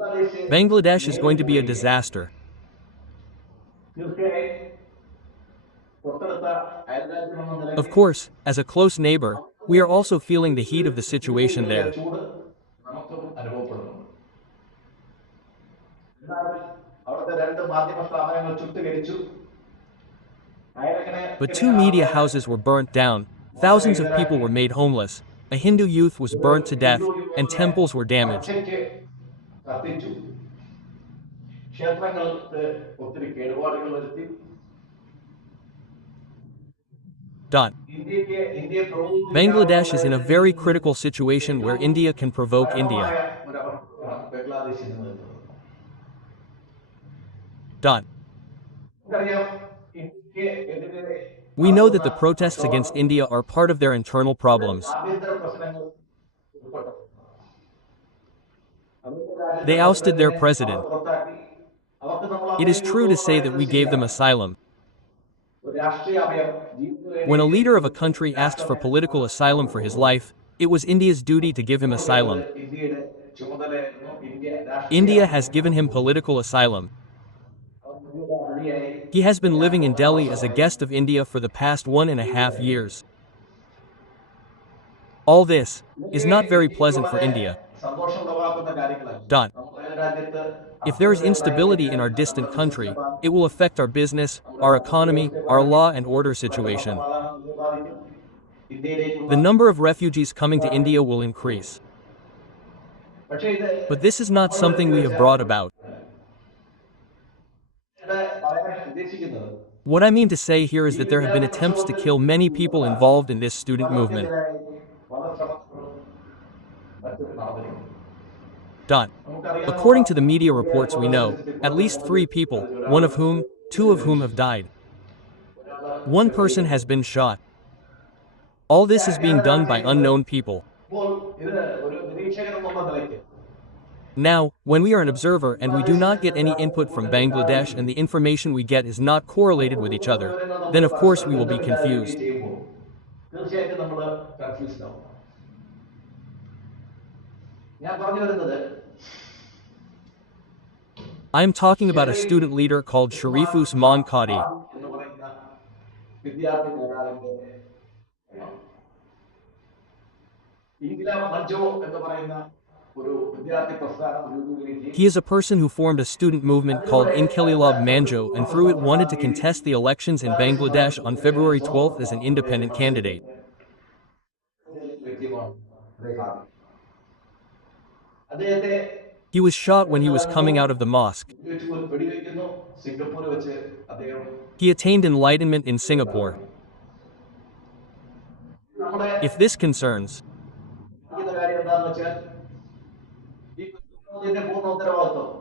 Bangladesh is going to be a disaster. Of course, as a close neighbor, we are also feeling the heat of the situation there. But two media houses were burnt down, thousands of people were made homeless, a Hindu youth was burnt to death, and temples were damaged. Dot. Bangladesh is in a very critical situation where India can provoke India. Dot. We know that the protests against India are part of their internal problems. They ousted their president. It is true to say that we gave them asylum. When a leader of a country asks for political asylum for his life, it was India's duty to give him asylum. India has given him political asylum. He has been living in Delhi as a guest of India for the past 1.5 years. All this is not very pleasant for India. Dot. If there is instability in our distant country, it will affect our business, our economy, our law and order situation. The number of refugees coming to India will increase. But this is not something we have brought about. What I mean to say here is that there have been attempts to kill many people involved in this student movement. Dot. According to the media reports we know, at least 3 people, two of whom have died. One person has been shot. All this is being done by unknown people. Now, when we are an observer and we do not get any input from Bangladesh and the information we get is not correlated with each other, then of course we will be confused. I am talking about a student leader called Usman Qadi. He is a person who formed a student movement called Inkelilab Manjo and through it wanted to contest the elections in Bangladesh on February 12 as an independent candidate. He was shot when he was coming out of the mosque. He attained enlightenment in Singapore. If this concerns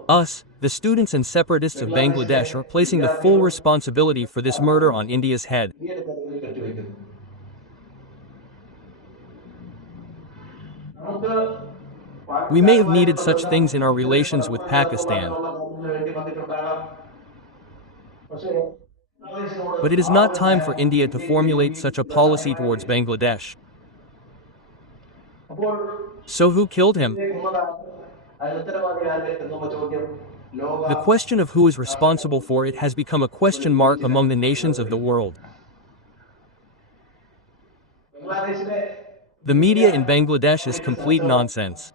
us, the students and separatists of Bangladesh are placing the full responsibility for this murder on India's head. We may have needed such things in our relations with Pakistan. But it is not time for India to formulate such a policy towards Bangladesh. So who killed him? The question of who is responsible for it has become a question mark among the nations of the world. The media in Bangladesh is complete nonsense.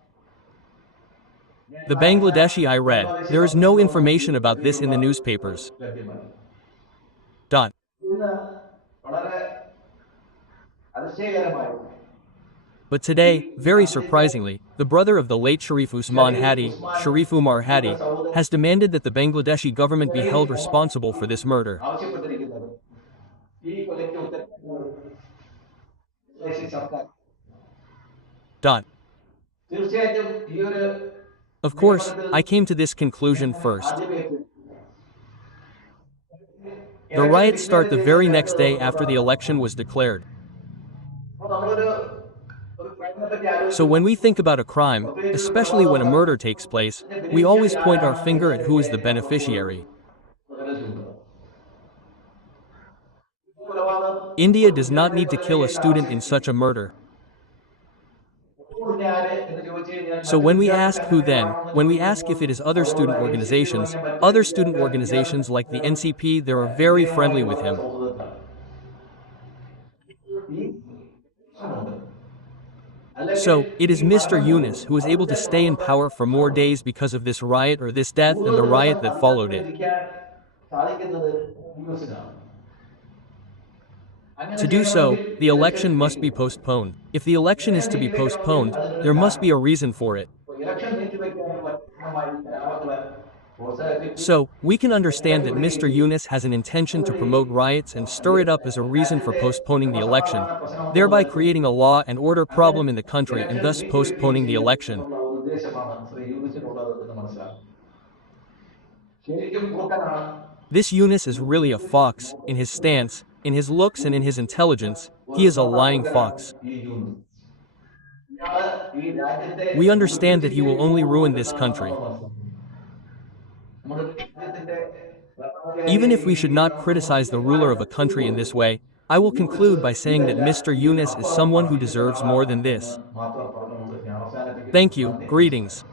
The Bangladeshi I read, there is no information about this in the newspapers. Dot. But today, very surprisingly, the brother of the late Sharif Usman Hadi, Sharif Umar Hadi, has demanded that the Bangladeshi government be held responsible for this murder. Dot. Of course, I came to this conclusion first. The riots start the very next day after the election was declared. So when we think about a crime, especially when a murder takes place, we always point our finger at who is the beneficiary. India does not need to kill a student in such a murder. So when we ask who then, when we ask if it is other student organizations like the NCP, they are very friendly with him. So, it is Mr. Yunus who is able to stay in power for more days because of this riot or this death and the riot that followed it. To do so, the election must be postponed. If the election is to be postponed, there must be a reason for it. So, we can understand that Mr. Yunus has an intention to promote riots and stir it up as a reason for postponing the election, thereby creating a law and order problem in the country and thus postponing the election. This Yunus is really a fox, in his stance, in his looks and in his intelligence, he is a lying fox. We understand that he will only ruin this country. Even if we should not criticize the ruler of a country in this way, I will conclude by saying that Mr. Yunus is someone who deserves more than this. Thank you, greetings.